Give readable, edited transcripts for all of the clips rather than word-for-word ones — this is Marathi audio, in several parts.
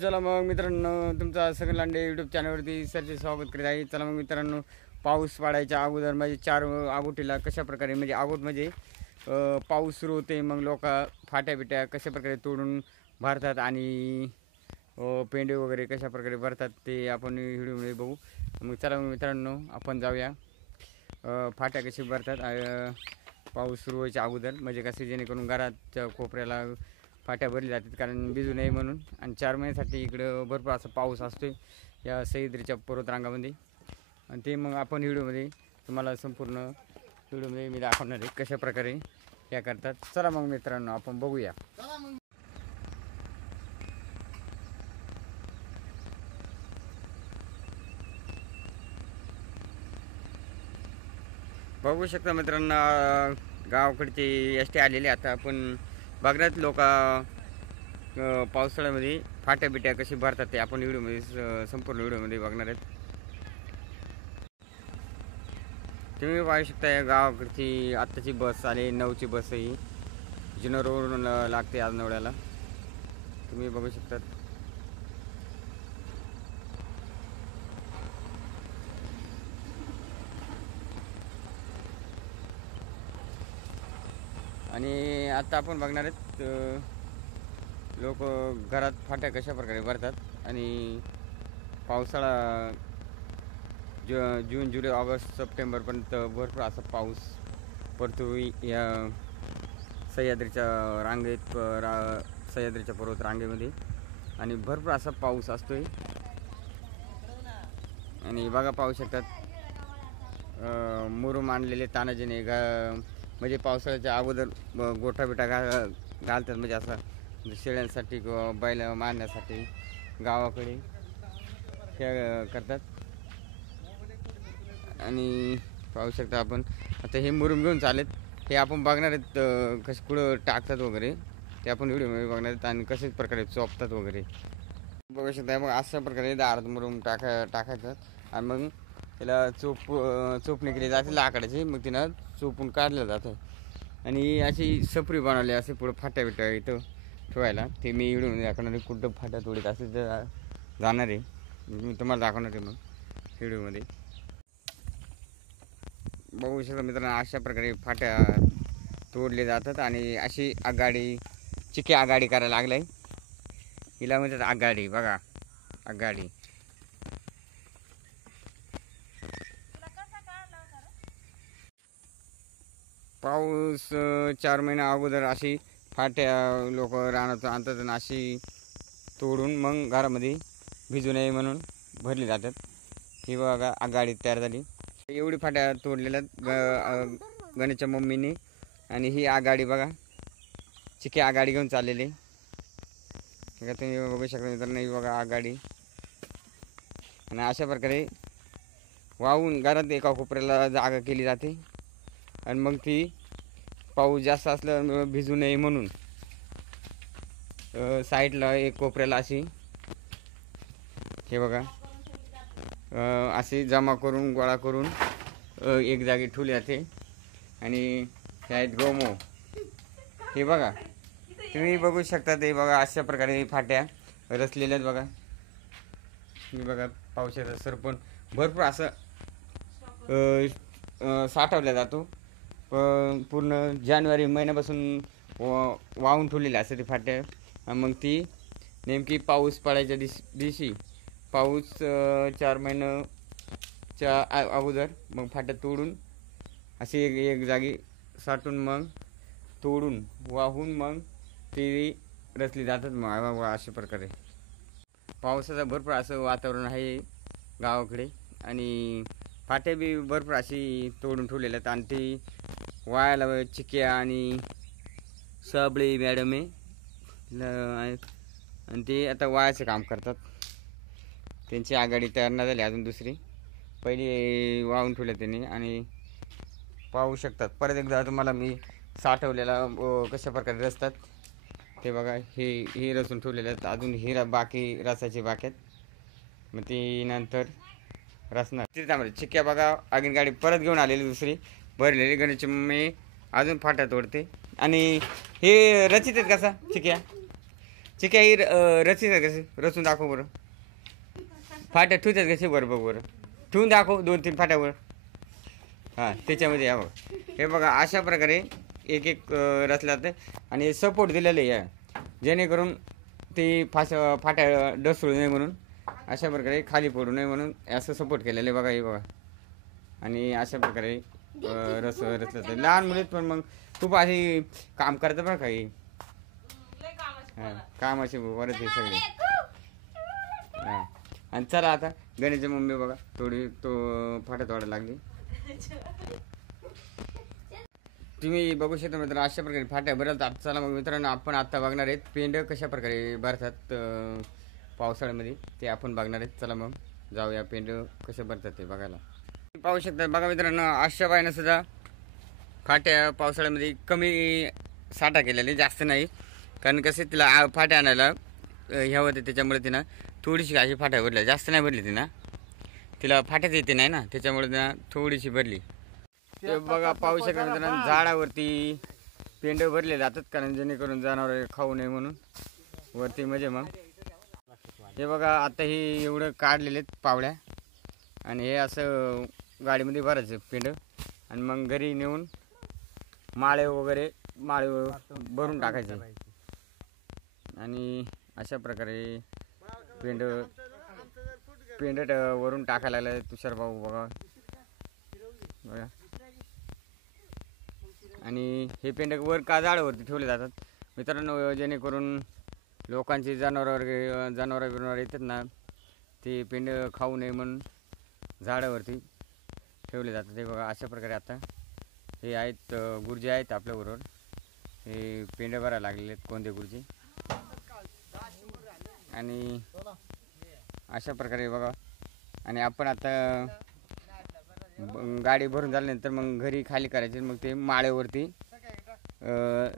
चला मग मित्रांनो, तुमचा सगळं लांडे यूट्यूब चॅनलवरती सरचे स्वागत करीत आहे। चला मग मित्रांनो, पाऊस पडायच्या अगोदर म्हणजे 4 आगोटीला कशा प्रकारे म्हणजे आगोट म्हणजे पाऊस सुरू होते, मग लोक फाट्या बिट्या कशा प्रकारे तोडून भरतात आणि पेंडे वगैरे कशा प्रकारे भरतात ते आपण व्हिडिओमध्ये बघू। मग चला मग मित्रांनो, आपण जाऊया फाट्या कशी भरतात पाऊस सुरू व्हायच्या अगोदर, म्हणजे कसे जेणेकरून घराच्या कोपऱ्याला फाट्या भरली जातात कारण भिजू नये म्हणून। आणि 4 महिन्यासाठी इकडं भरपूर असा पाऊस असतो या सह्याद्रीच्या पर्वतरांगामध्ये, आणि ते मग आपण व्हिडिओमध्ये तुम्हाला संपूर्ण व्हिडिओमध्ये मी दाखवणार आहे कशा प्रकारे या करतात। चला मग मित्रांनो, आपण बघूया। बघू शकता मित्रांनो, गावाकडचे एसटी आलेले आता आपण बघण्यात लोक पावसाळ्यामध्ये फाट्या बिट्या कशी भरतात ते आपण व्हिडिओमध्ये संपूर्ण व्हिडिओमध्ये बघणार आहेत। तुम्ही पाहू शकता या गावाकडची आत्ताची बस आली 9ची बस ही जुन्नरवरून लागते आज नवड्याला, तुम्ही बघू शकतात। आणि आता आपण बघणार आहेत लोक घरात फाट्या कशा प्रकारे भरतात। आणि पावसाळा जून जुलै ऑगस्ट सप्टेंबरपर्यंत भरपूर असा पाऊस पडतो या सह्याद्रीच्या रांगेत सह्याद्रीच्या पर्वत रांगेमध्ये, आणि भरपूर असा पाऊस असतोय। आणि बघा पाहू शकतात मुरुम आणलेले तानाजीने म्हणजे पावसाळ्याच्या अगोदर गोठा बिटा घालतात, म्हणजे असा शेळ्यांसाठी किंवा बैल मारण्यासाठी गावाकडे हे करतात। आणि पाहू शकता आपण आता हे मुरुम घेऊन चालेत, हे आपण बघणार आहेत कसे कुठं टाकतात वगैरे, ते आपण व्हिडिओमध्ये बघणार आहेत आणि कशाच प्रकारे चोपतात वगैरे बघू शकता। मग अशा प्रकारे दारात मुरुम टाकायचं आणि मग त्याला चोपणी केली जाते लाकडाची, मग तिनं चोपून काढलं जातं आणि अशी सफरी बनवली असे पुढं फाट्या बिट्या इथं ठेवायला। ते मी व्हिडिओमध्ये दाखवणार आहे कुठं फाट्या तोडीत असे जाणार आहे, मी तुम्हाला दाखवणार आहे मग व्हिडिओमध्ये। बघू शकता मित्रांनो, अशा प्रकारे फाट्या तोडले जातात आणि अशी आघाडी चिकी आघाडी करायला लागलाय, हिला म्हणतात आघाडी। बघा आघाडी पाऊस 4 महिन्या अगोदर अशी फाट्या लोक रानात आणतात आणि अशी तोडून मग घरामध्ये भिजू नये म्हणून भरली जातात। ही बघा आघाडी तयार झाली, एवढी फाट्या तोडलेल्या गणेशच्या मम्मीने। आणि ही आघाडी बघा चिकी आघाडी घेऊन चाललेली, तुम्ही बघू शकता मित्रांनो, ही बघा आघाडी। आणि अशा प्रकारे वाहून घरात एका कोपऱ्याला जागा केली जाते आणि मग ती पाऊस जास्त असल्यावर भिजू नये म्हणून साईडला एक कोपऱ्याला अशी हे बघा अशी जमा करून गोळा करून एक जागी ठेवली जाते। आणि हे आहेत गोमो, हे बघा तुम्ही बघू शकता, ते बघा अशा प्रकारे फाट्या रचलेल्या आहेत बघा। मी बघा पाऊस येतात सरपण भरपूर असं साठवला जातो, पूर्ण जानेवारी महिन्यापासून वाहून ठेवलेली असते ती फाट्या। मग ती नेमकी पाऊस पडायच्या दिवशी पाऊस 4 महिन्याच्या अगोदर मग फाट्या तोडून अशी एक जागी साठून मग तोडून वाहून मग ती रचली जातात। मग अशा प्रकारे पावसाचं भरपूर असं वातावरण आहे गावाकडे, आणि फाट्या बी भरपूर अशी तोडून ठेवलेल्या आहेत। आणि ती वायाला चिक्या आणि साबळे मॅडम आहे आणि ते आता वायाचं काम करतात, त्यांची आघाडी तयार नाही झाली अजून, दुसरी पहिली वाहून ठेवल्या त्यांनी। आणि पाहू शकतात परत एकदा तुम्हाला मी साठवलेला कशा प्रकारे रचतात ते बघा, ही रचून ठेवलेले आहेत, अजून ही बाकी रसाची बाकी आहेत, मग ती नंतर रचणार त्यामध्ये चिक्या बघा। आगीन गाडी परत घेऊन आलेली दुसरी भरलेली गणेशची मम्मी अजून फाट्या तोडते। आणि हे रचित आहेत कसा चिक्या चिक्या ही रचीतात कसे रचून दाखव बरं. फाट्या ठेवतात कसे बरं बघ बरं. ठेवून दाखव 2-3 फाट्यावर. हां त्याच्यामध्ये या बघा. हे बघा अशा प्रकारे एक एक रचला जाते आणि सपोर्ट दिलेले आहे जेणेकरून ती फाट्या डसळू नये म्हणून अशा प्रकारे खाली पडू नये म्हणून असं सपोर्ट केलेलं आहे बघा. हे बघा आणि अशा प्रकारे रचलं जातं. लहान मुलीत पण मग खूप अशी काम करतात बरं काही. हां कामाचे बरंच हे सगळे. हां आणि चला आता गणेशची मम्मी बघा थोडी फाट्या तोडायला लागली. तुम्ही बघू शकता मित्रांनो अशा प्रकारे फाट्या भरतात. चला मग मित्रांनो आपण आत्ता बघणार आहेत पेंड कशा प्रकारे भरतात पावसाळ्यामध्ये ते आपण बघणार आहेत. चला मग जाऊया पेंड कसे भरतात ते बघायला. पाहू शकता बघा मित्रांनो अशा बाईनं सुद्धा फाट्या पावसाळ्यामध्ये कमी साठा केलेले जास्त नाही. कारण कसे तिला फाट्या आणायला ह्या होते त्याच्यामुळे तिनं थोडीशी अशी फाट्या भरल्या जास्त नाही भरली तिनं. तिला फाट्याच येते नाही ना त्याच्यामुळे तिनं थोडीशी भरली. ते बघा पाहू शकता मित्रांनो झाडावरती पेंड भरले जातात कारण जेणेकरून जनावर खाऊ नये म्हणून वरती म्हणजे मग हे बघा आता हे एवढं काढलेले पावळ्या आणि हे असं गाडीमध्ये भरायचं पेंड आणि मग घरी नेऊन माळे भरून टाकायचे आणि अशा प्रकारे पेंड वरून टाकायला लागला तुषार भाऊ बघा. आणि हे पेंड वर का झाडावरती ठेवले जातात मित्रांनो जेणेकरून लोकांची जनावर येतात ना ते पेंड खाऊ नये म्हणून झाडावरती ठेवले जातात. ते बघा अशा प्रकारे आता हे आहेत गुरुजी आहेत आपल्याबरोबर. हे पेंड भरायला लागलेले आहेत कोणते गुरुजी आणि अशा प्रकारे बघा. आणि आपण आता गाडी भरून झाल्यानंतर मग घरी खाली करायचे मग ते माळ्यावरती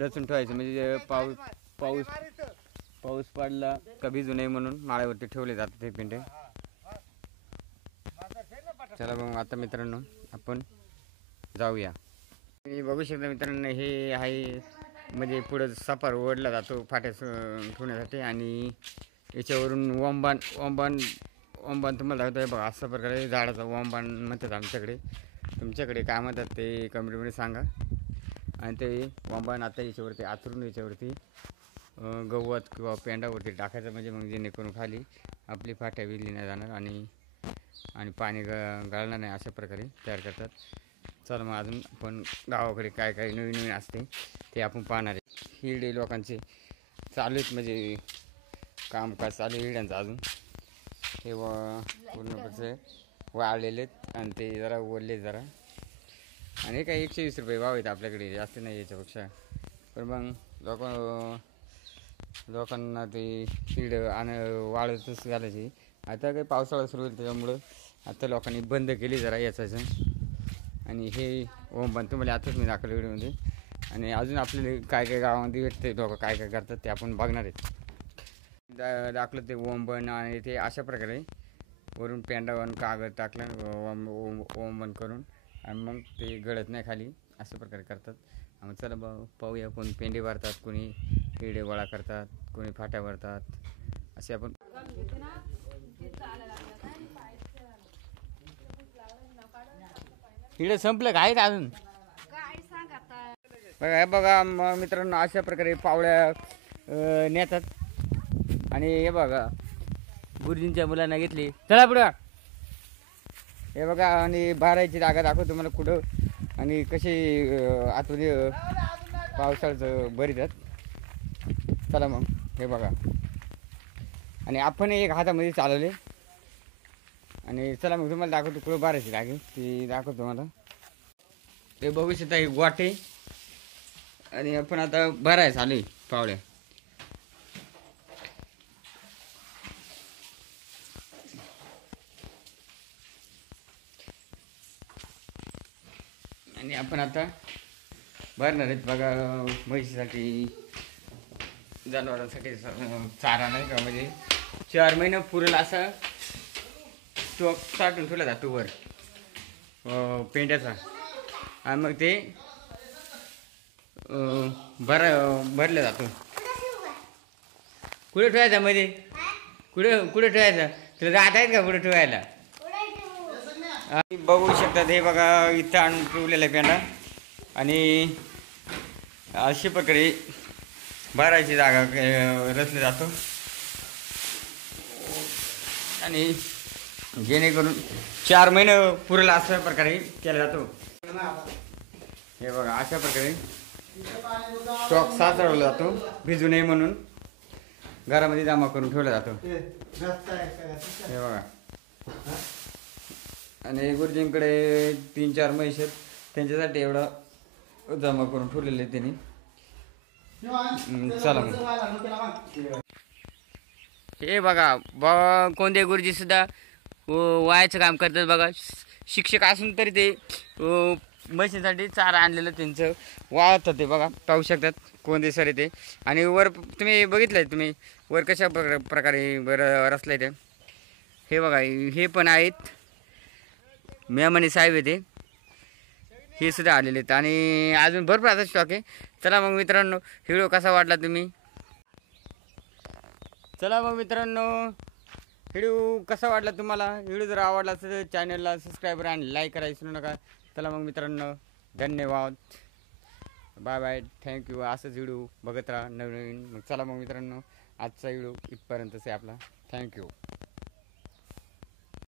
रचून ठेवायचं म्हणजे पाऊस पडला का भिजू नये म्हणून माळ्यावरती ठेवले जातात ते पेंडे. चला मग आता मित्रांनो आपण जाऊया. बघू शकता मित्रांनो हे आहे म्हणजे पुढं सफार ओढला जातो फाट्या ठेवण्यासाठी आणि याच्यावरून ओंबान तुम्हाला दाखवतो आहे बघा. अशा प्रकारे झाडाचा ओंबान म्हणतात आमच्याकडे. तुमच्याकडे काय म्हणतात ते कमेंटमध्ये सांगा. आणि ते ओंबान आता याच्यावरती आतरून याच्यावरती गवत किंवा पेंडावरती टाकायचं म्हणजे मग जेणेकरून खाली आपली फाट्या विरली नाही जाणार आणि पाणी गाळणार नाही अशा प्रकारे तयार करतात. चला मग अजून पण गावाकडे काय काय नवीन असते ते आपण पाहणार आहे. हिरडे लोकांचे चालू आहेत म्हणजे कामकाज चालू आहे हिरड्यांचं अजून. हे पूर्णपणे वाळलेले आहेत आणि ते जरा ओरले जरा आणि हे काय 120 रुपये भाव आहेत आपल्याकडे जास्त नाही याच्यापेक्षा. पण मग लोकांना ते हिरड वाळतच घालायची. आता काही पावसाळा सुरू होईल त्याच्यामुळं आता लोकांनी बंद केली जरा याचायचं. आणि हे ओंबान तुम्हाला आताच मी दाखवलं व्हिडिओमध्ये. आणि अजून आपल्याला काय काय गावामध्ये भेटते लोक काय काय करतात ते आपण बघणार आहेत. दाखलं ते ओंबन आणि ते अशा प्रकारे वरून पेंडावर कागद टाकलं ओंबन करून आणि मग ते गळत नाही खाली अशा प्रकारे करतात. मग चला पाहूया कोणी पेंडे भरतात कोणी हिरडे गोळा करतात कोणी फाट्या भरतात असे आपण. हिरडे संपलं काय अजून बघा मित्रांनो अशा प्रकारे पावळ्या नेतात. आणि हे बघा गुरुजींच्या मुलांना घेतली चला पुढं. हे बघा आणि बारायची जागा दाखवतो तुम्हाला कुठं आणि कशी आतमध्ये पावसाळ्याचं भरितात. चला मग हे बघा आणि आपण एक हातामध्ये चालवले आणि चला मग तुम्हाला दाखवतो कुठं बारायची जागे ती दाखवतो तुम्हाला. ते बघू शकता हे गोटे आणि आपण आता भरायला चालू आहे पावड्या. आणि आपण आता भरणार आहेत बघा म्हशीसाठी जनावरांसाठी चारा नाही का म्हणजे 4 महिने पुरेल असा स्टॉक साठवून ठेवला जातो वर पेंड्याचा आणि मग ते भरलं जातो. कुठे ठेवायचा मध्ये? कुठे ठेवायचा? तुला जात आहेत का कुठे ठेवायला? बघू शकतात हे बघा इथं आणून ठेवलेलं आहे पेंडा आणि अशा प्रकारे भरायची जागा रचली जातो आणि जेणेकरून 4 महिने पुरेल अशा प्रकारे केला जातो. हे बघा अशा प्रकारे स्टॉक साचवला जातो भिजू नये म्हणून घरामध्ये जमा करून ठेवला जातो. हे बघा आणि गुरुजींकडे 3-4 म्हैस आहेत त्यांच्यासाठी एवढं जमा करून ठेवलेलं आहे त्यांनी. चला मग हे बघा कोणते गुरुजी सुद्धा वायाचं काम करतात बघा. शिक्षक असून तरी ते म्हशींसाठी चारा आणलेलं त्यांचं वाहत होते बघा. पाहू शकतात कोणते सर ते. आणि वर तुम्ही बघितलंय तुम्ही वर कशा प्रकारे बरं रचलं आहे ते. हे बघा हे पण आहेत मेहमानी साहेब आहे ते हे सुद्धा आलेले आहेत आणि अजून भरपूर आता स्टॉक आहे. चला मग मित्रांनो व्हिडिओ कसा वाटला तुम्ही? चला मग मित्रांनो व्हिडिओ कसा वाटला तुम्हाला? व्हिडिओ जर आवडला असेल तर चॅनलला सबस्क्राईब आणि लाईक करायला विसरू नका. चला मग मित्रांनो धन्यवाद. Bye bye. थँक्यू. असंच व्हिडिओ बघत राहा नवीन. मग चला मग मित्रांनो आजचा व्हिडिओ इथपर्यंतच आहे आपला. थँक्यू.